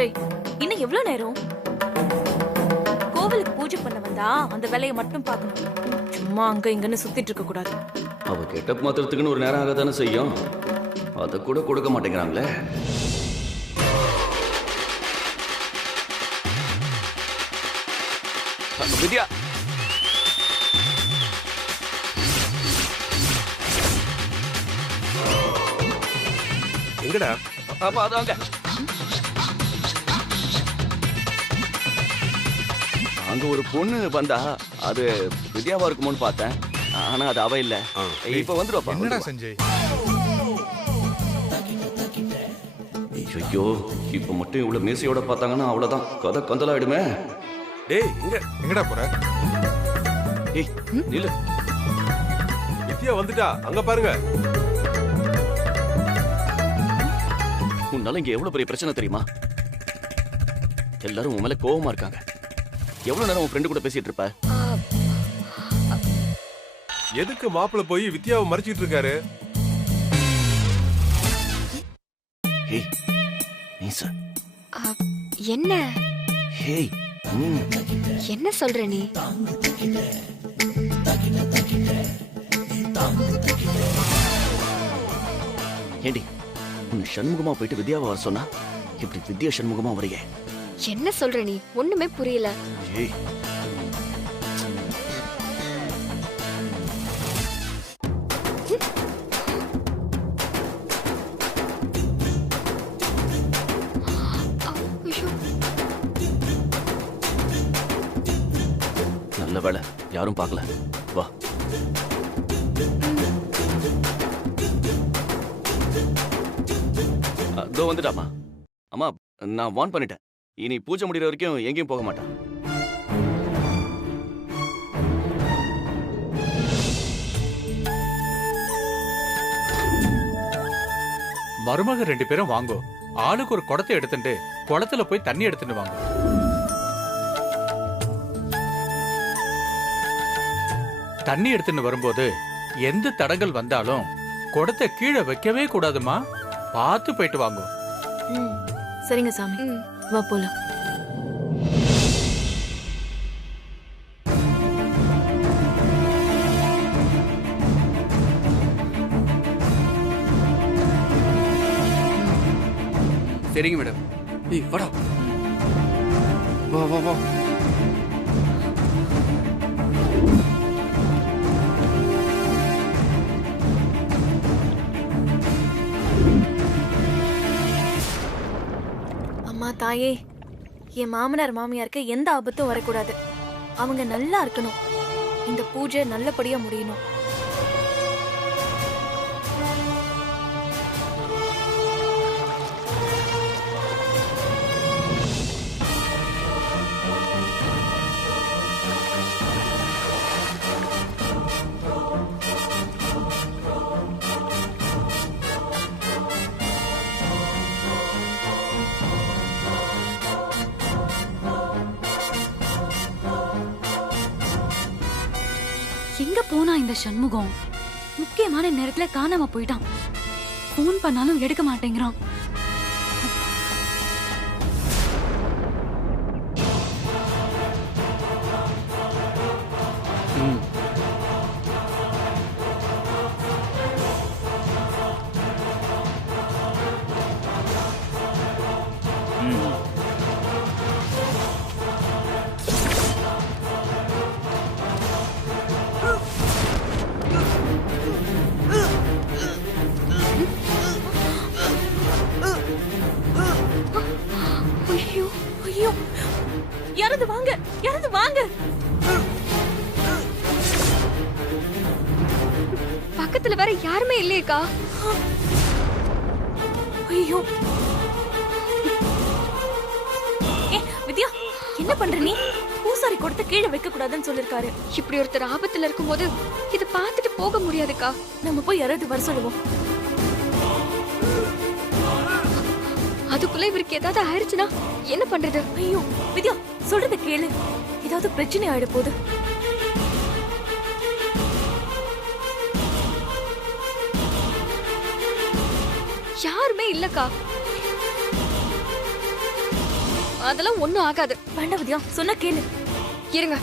சஞ்சய், இன்னும் எவ்வளவு நேரம்? கோவிலுக்கு பூஜை பண்ண வந்தா அந்த வேலையை மட்டும் பார்க்கணும். சும்மா அங்க இங்கன்னு சுத்திட்டு இருக்க கூடாது. அவ கெட்டப் மாத்திரத்துக்குன்னு ஒரு நேரம் ஆகத்தானே செய்யும். அதை கூட கொடுக்க மாட்டேங்கிறாங்களே. வித்யா, எங்கடா? அப்பா அதாங்க. அங்க ஒரு பொண்ணு வந்தா, அது வித்யாவா இருக்குமோன்னு பார்த்தேன். ஆனா அது அவ இல்ல. இப்ப வந்துருவா. என்னடா சஞ்சய்? ஐயோ, இப்ப மட்டும் இவ்வளவு மீசையோட பார்த்தாங்கன்னா அவ்வளவுதான், கதை கந்தலாயிடுமே. டேய், எங்கடா போற? ஏய் நில்லு. வித்யா வந்துட்டா, அங்க பாருங்க. உன்னால இங்க எவ்வளவு பெரிய பிரச்சனை தெரியுமா? எல்லாரும் உன் மேல கோவமா இருக்காங்க. எவ்வளவு நேரம் உன் ஃப்ரெண்டு கூட பேசிட்டு இருப்ப? எதுக்கு மாப்பிள்ள போய் வித்யாவை மறைச்சிட்டு இருக்காரு? ஏய் நீசா, என்ன? ஏய் என்ன சொல்ற நீ? ஏண்டி, உன் சண்முகமா போயிட்டு வித்யாவை வர சொன்னா இப்படி வித்யா சண்முகமா வரையே? என்ன சொல்ற நீ? ஒண்ணுமே புரியல. ஏய் நல்ல வேலை, யாரும் பார்க்கல. வா. அதோ வந்துட்டாமா. அம்மா, நான் வார்ன் பண்ணிட்டேன். இனி பூஜை முடிகிற வரைக்கும் எங்கேயும் போக மாட்டேன். மருமக 2 பேரும் வாங்கோ. ஆளுக்கு ஒரு குடத்தை எடுத்துட்டு குளத்துல போய் தண்ணி எடுத்துட்டு வாங்க. தண்ணி எடுத்துன்னு வரும்போது எந்த தடங்கள் வந்தாலும் குடத்தை கீழே வைக்கவே கூடாதுமா. பார்த்து போயிட்டு வாங்க. சரிங்க சாமி, வா போலாம். சரிங்க மேடம். ஏய் வாடா, வா வா வா. அம்மா தாயே, என் மாமனார் மாமியாருக்கு எந்த ஆபத்தும் வரக்கூடாது. அவங்க நல்லா இருக்கணும். இந்த பூஜை நல்லபடியா முடியணும். எங்க போனா இந்த சண்முகம்? முக்கியமான நேரத்துல காணாம போயிட்டான். போன் பண்ணாலும் எடுக்க மாட்டேங்கிறான். யாராவது வாங்க, யாராவது வாங்க. பக்கத்துல வேற யாருமே இல்லையேக்கா. ஐயோ, வித்யா, என்ன பண்ற நீ? பூசாரி கொடுத்து கீழே வைக்க கூடாதுன்னு சொல்லிருக்காரு. இப்படி ஒருத்தர் ஆபத்துல இருக்கும்போது இத பார்த்துட்டு போக முடியாதுக்கா. நம்ம போய் யாராவது வர சொல்லுவோம். அதுக்குள்ள இவருக்கு ஏதாவது ஆயிடுச்சுன்னா என்ன பண்றது? ஐயோ வித்யா, சொல்றத கேளு. ஏதாவது பிரச்சனை ஆயிட போகுது. யாருமே இல்லக்கா. அதெல்லாம் ஒண்ணும் ஆகாது. வேண்டாம் வித்யா, சொன்னா கேளு. இருங்க.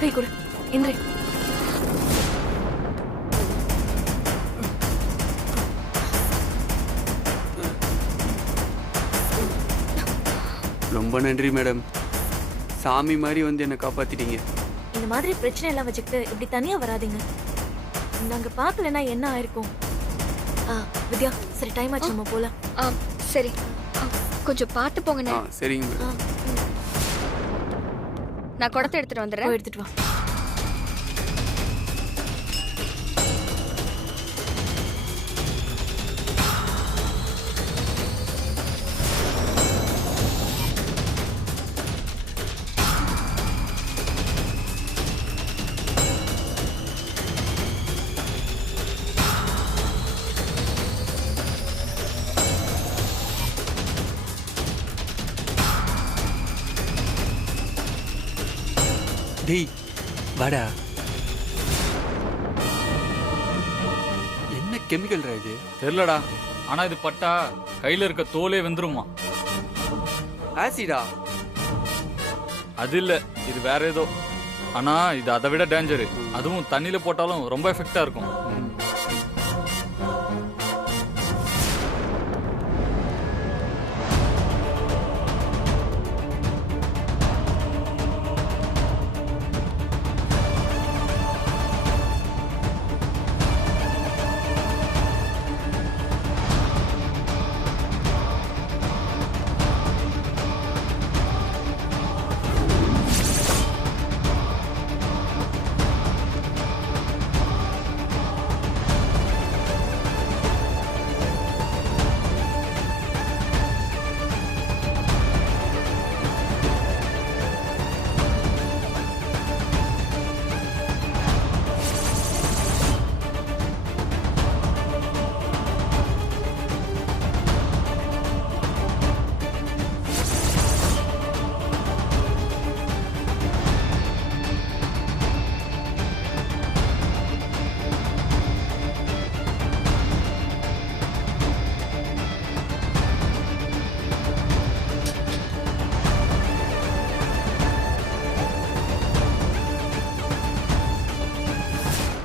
கை கொடு இந்திரே. ரொம்ப நன்றி மேடம். சாமி மாதிரி வந்து என்னை காப்பாத்திட்டீங்க. இந்த மாதிரி பிரச்சனை எல்லாம் வச்சுக்கிட்டு இப்படி தனியா வராதீங்க. நாங்க பார்க்கலன்னா என்ன ஆயிருக்கும்? வித்யா, சரி டைம் ஆச்சு, நம்ம போலாம். சரி, கொஞ்சம் பார்த்து போங்கண்ணே. சரிங்க மேடம். நான் குடத்தை எடுத்துட்டு வந்துடுறேன். போய் எடுத்துட்டு வா. டேய் வாடா. என்ன கெமிக்கல்ரா இது? தெரியலடா, ஆனா இது பட்டா கையில இருக்க தோலே வெந்துருமா. ஆசிடா? அது இல்ல, இது வேற ஏதோ. ஆனா இது அதை விட டேஞ்சரு. அதுவும் தண்ணியில போட்டாலும் ரொம்ப எஃபெக்டா இருக்கும்.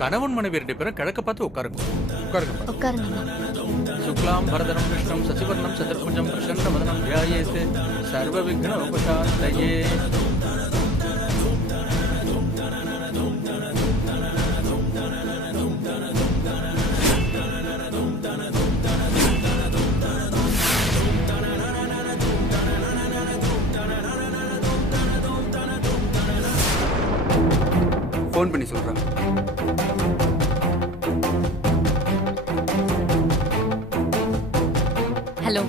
கணவன் மனைவி 2 பேரும் கிழக்க பார்த்து உட்காருங்க. உட்காருங்க. சுக்லாம் பரதரம் கிருஷ்ணம் சசிவர்ணம் சதுர்புஜம் பிரசன்ன வதனம் த்யாயேத் சர்வ விக்ன உபசாந்தயே. ஃபோன் பண்ணி சொல்றேன். ஹலோ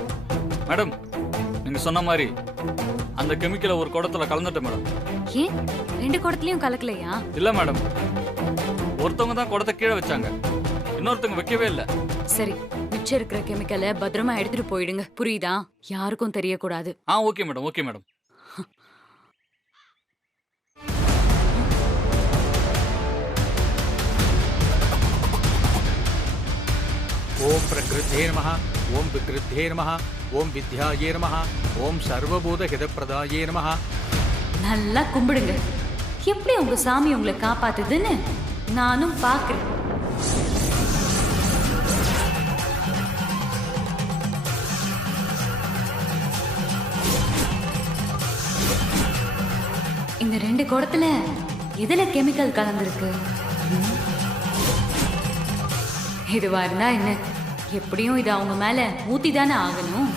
மேடம், நீங்க சொன்ன மாதிரி அந்த கெமிக்கலை ஒரு குடத்துல கலந்துட்டேன் மேடம். ஏன் 2 குடத்துலயும் கலக்கலையா? இல்ல மேடம், ஒருத்தவங்க தான் குடத்தை கீழே வச்சாங்க, இன்னொருத்தவங்க வைக்கவே இல்லை. சரி, மிச்சம் இருக்கிற கெமிக்கலை பத்திரமா எடுத்துட்டு போயிடுங்க, புரியுதா? யாருக்கும் தெரியக்கூடாது. Okay madam, okay madam. ஓம் பிரகிருத்தே நமஹ, ஓம் விக்ருத்தே நமஹ, ஓம் வித்யாயே நமஹ, ஓம் சர்வபூத ஹிதப்பிரதாயே நமஹ. நல்லா கும்பிடுங்க. எப்படி உங்க சாமி உங்களை காப்பாத்துதுன்னு நானும் பாக்குறேன். இந்த 2 குடத்துல எதுல கெமிக்கல் கலந்துருக்கு? இதுவா இருந்தா என்ன, எப்படியும் இது அவங்க மேல ஊத்தி தானே ஆகணும்.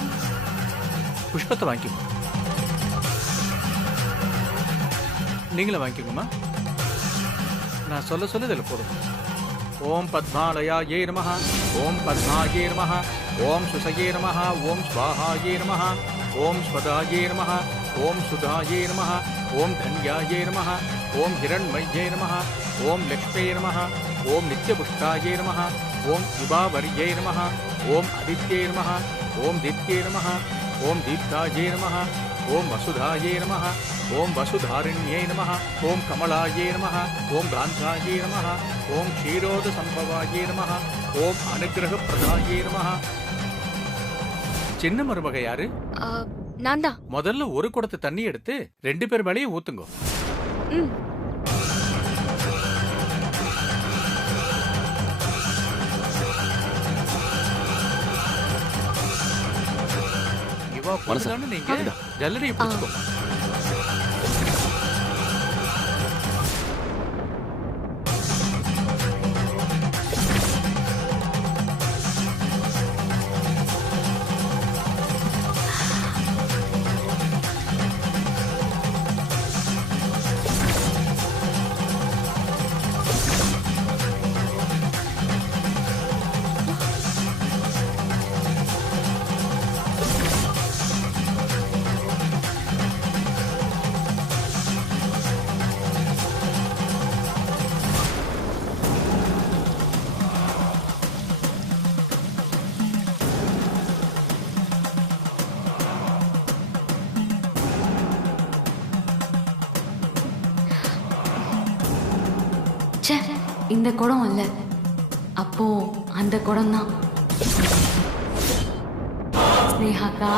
புஷ்பத்தை வாங்கிக்கோங்க. நீங்களே வாங்கிக்கோங்கம்மா. நான் சொல்ல இதில் போடுங்க. ஓம் பத்மாலயாயே நமஹ, ஓம் பத்மாயே நமஹ, ஓம் சுசயே நமஹ, ஓம் ஸ்வாஹாயே நமஹ, ஓம் ஸ்வதாயே நமஹ, ஓம் சுதாயே நமஹ, ஓம் தன்யாயே நமஹ, ஓம் ஹிரண்மயே நமஹ, ஓம் லக்ஷ்மே நமஹ, ஓம் நித்யபுஷ்டாயே நமஹ, ஓம் யுபாவர்யே நமஹ, ஓம் அதித்யே நமஹ, ஓம் தித்யே நமஹ, ஓம் தீப்தாயே நமஹ, ஓம் வசுதாயே நமஹ, ஓம் வசுதாரிண்யே நமஹ, ஓம் கமலாயே நமஹ, ஓம் காந்தாயே நமஹ, ஓம் க்ஷீரோத சம்பவாயே நமஹ, ஓம் அனுக்கிரக பிரதாயே நமஹ. சின்ன மருமக யாரு? நான் தான். முதல்ல ஒரு குடத்து தண்ணி எடுத்து 2 பேர் மேலேயும் ஊத்துங்க. ம். இவா போனதானே நீங்க ஜல்லடியை பிடிச்சுக்கோங்க. இந்த குடம் அல்ல, அப்போ அந்த குடம் தான். ஸ்னேகாக்கா,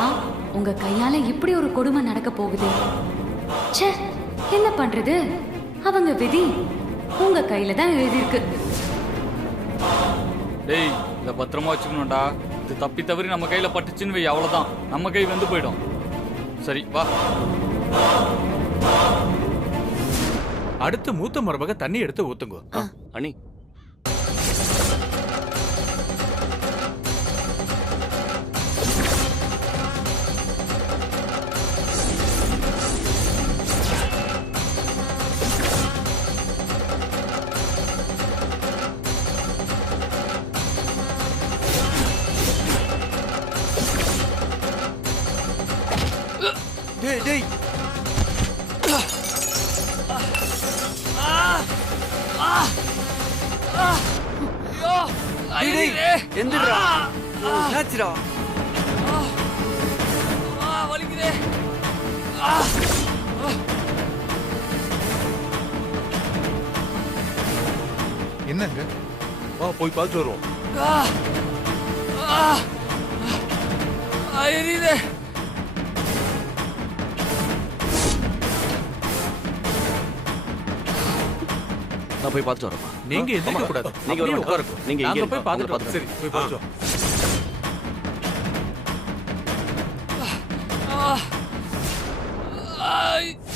உங்க கையால இப்படி ஒரு கொடுமை நடக்க போகுது. ச்சே, என்ன பண்றது? அவங்க விதி உங்க கையில தான் எழுதியிருக்கு. டேய், இதை பத்திரமா வச்சுக்கணும்டா. இது தப்பி தவறி நம்ம கையில பட்டுச்சுன்னு வை, அவ்வளவுதான், நம்ம கை வெந்து போயிடும். சரி வா. அடுத்து மூத்த மருமக தண்ணி எடுத்து ஊத்துங்க. அண்ணி டேய் டேய் எந்திரா, என்னாச்சுடா? வலிக்குதே. என்னங்க? வா போய் பார்த்து வருவோம். எரியுதே. நான் போய் பார்த்து வரேன். நீங்க எந்திரிக்க கூடாது. நீங்க அப்படியே வரணும். உட்காருங்க. நீங்க இங்கே நாங்க போய் இருங்க. பார்த்துட்டு பார்த்து சரி போய் பார்த்து வா.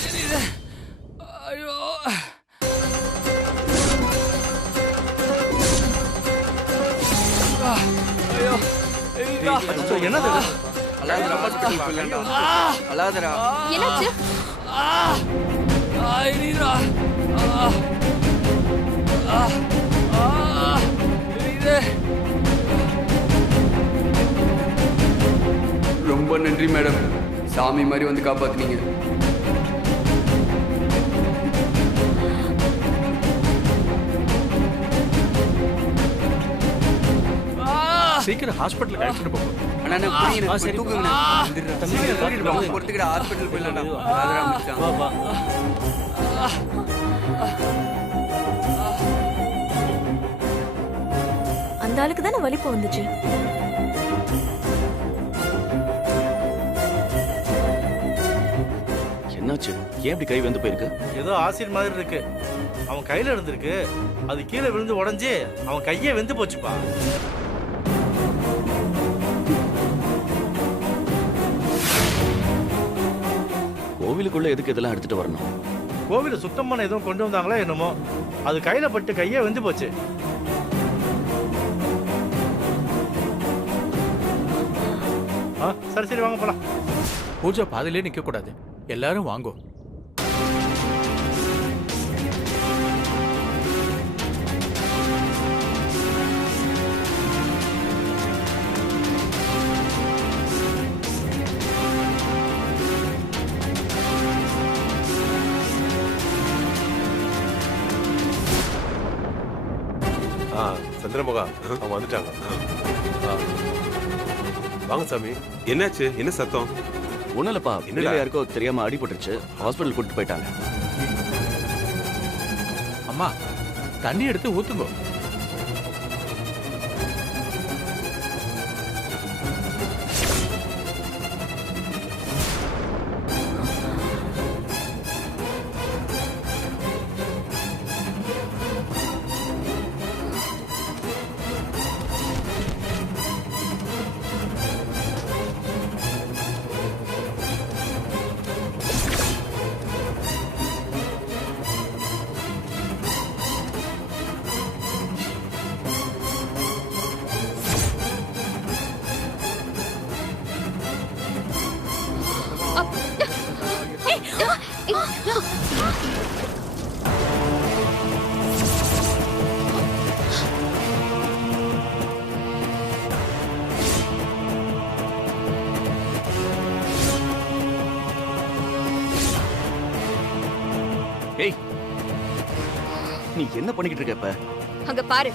எரியுதே. ஐயோ. ஐயோ. எரியுதா. என்னது? அழாதரா, ஹாஸ்பிட்டல் போயிடலாம்டா. அழாதரா. என்னாச்சு? எரியுதா. எரியுதே. ரொம்ப நன்றி மேடம், சாமி மாதிரி வந்து காப்பாத்துனீங்க. சீக்கிரம் ஹாஸ்பிட்டலுக்கு அழைச்சிட்டு போங்க. அண்ணா நான் புரியுது, போய் தூக்குங்கண்ணா. பொறுத்துக்கிட்ட ஹாஸ்பிட்டல் போயிடலாம்டா. அழாதரா மச்சான். அந்த ஆளுக்கு தானே வலிப்பு வந்துச்சு. என்னாச்சு? ஏன் இப்படி கை வெந்து போயிருக்கு? ஏதோ ஆசிட் மாதிரி இருக்கு. அவன் கையில இருந்திருக்கு, அது கீழே விழுந்து உடைஞ்சு அவன் கையே வெந்து போச்சுப்பா. கோவிலுக்குள்ள எதுக்கு இதெல்லாம் எடுத்துட்டு வரணும்? கோவில சுத்தம் பண்ண எதுவும் கொண்டு வந்தாங்களா என்னமோ, அது கையில பட்டு கையே வெந்து போச்சு. சரி சரி வாங்க போலாம். பூஜை பாதிலே நிக்க கூடாது, எல்லாரும் வாங்கோ. சந்திரமுகா அவங்க வந்துட்டாங்க. வாங்க சாமி. என்னாச்சு? என்ன சத்தம்? ஒண்ணும் இல்லப்பா, என்னடா? யாருக்கோ தெரியாம அடிபட்டுருச்சு, ஹாஸ்பிட்டல் கூட்டிட்டு போயிட்டாங்க. அம்மா தண்ணி எடுத்து ஊத்துங்கோ. ஏய், நீ என்ன பண்ணிக்கிட்டு இருக்க இப்ப? அங்க பாரு.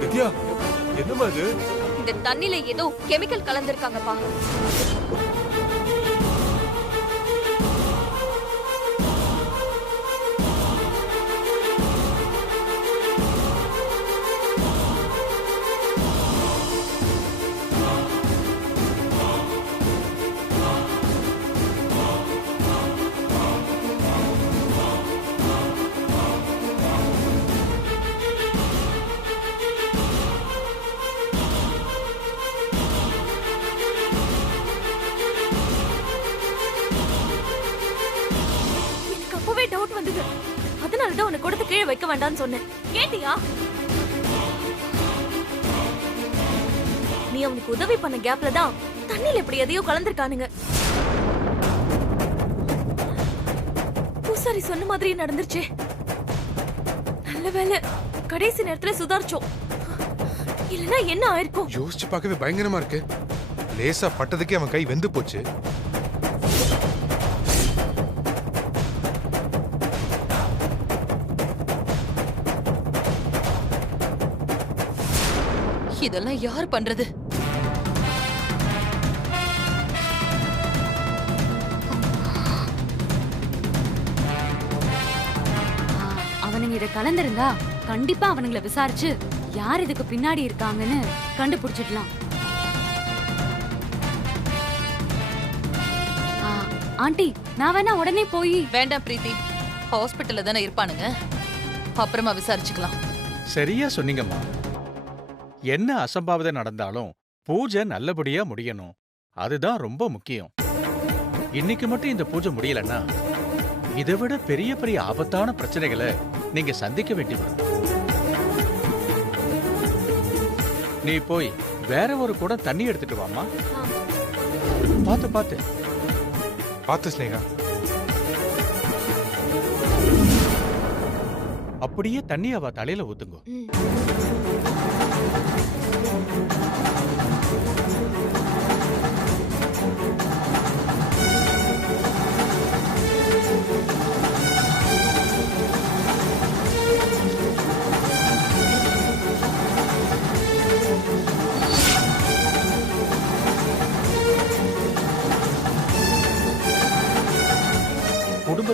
வித்யா, என்னம்மா இது? இந்த தண்ணில ஏதோ கெமிக்கல் கலந்திருக்காங்கப்பா. டவுட் வந்தது, அதனாலதான் உன்னை கொடுத்து கீழே வைக்க வேண்டாம்னு சொன்னேன். கேட்டியா? நீ அவனுக்கு உதவி பண்ண கேப்ல தான் தண்ணியில எப்படி எதையோ கலந்திருக்கானுங்க. பூசாரி சொன்ன மாதிரி நடந்துருச்சு. நல்ல வேளை கடைசி நேரத்துல சுதாரிச்சோம், இல்லனா என்ன ஆயிருக்கும்? யோசிச்சு பார்க்கவே பயங்கரமா இருக்கு. லேசா பட்டதுக்கே அவன் கை வெந்து போச்சு. இதெல்லாம் யார் பண்றது? அவனுங்க இத கலந்திருந்தா கண்டிப்பா அவனுங்கள விசாரிச்சு யார் இதுக்கு பின்னாடி இருக்காங்கன்னு கண்டுபிடிச்சிடலாம். ஆண்டி, நான் வேணா உடனே போய். வேண்டாம் பிரீத்தி, ஹாஸ்பிட்டல்ல தானே இருப்பானுங்க, அப்புறமா விசாரிச்சுக்கலாம். சரியா சொன்னீங்கம்மா. என்ன அசம்பாவிதம் நடந்தாலும் பூஜை நல்லபடியா முடியணும், அதுதான் ரொம்ப முக்கியம். இன்னைக்கு மட்டும் இந்த பூஜை முடியலன்னா இதை விட பெரிய பெரிய ஆபத்தான பிரச்சனைகளை நீங்க சந்திக்க வேண்டி வரும். நீ போய் வேற ஒரு குடம் தண்ணி எடுத்துட்டு வாமா. பாத்து பாத்து பாத்து ஸ்னேகா. அப்படியே தண்ணி அவ தலையில ஊத்துங்க.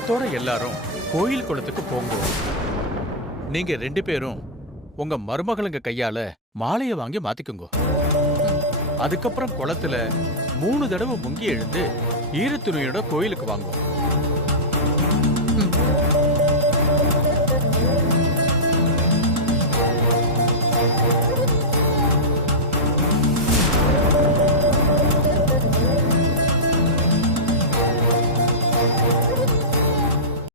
குடும்பத்தோட எல்லாரும் கோயில் குளத்துக்கு போங்க. நீங்க 2 பேரும் உங்க மருமகளுங்க கையால மாலைய வாங்கி மாத்திக்குங்க. அதுக்கப்புறம் குளத்துல 3 தடவை முங்கி எழுந்து ஈரத்துணியோட கோயிலுக்கு வாங்க.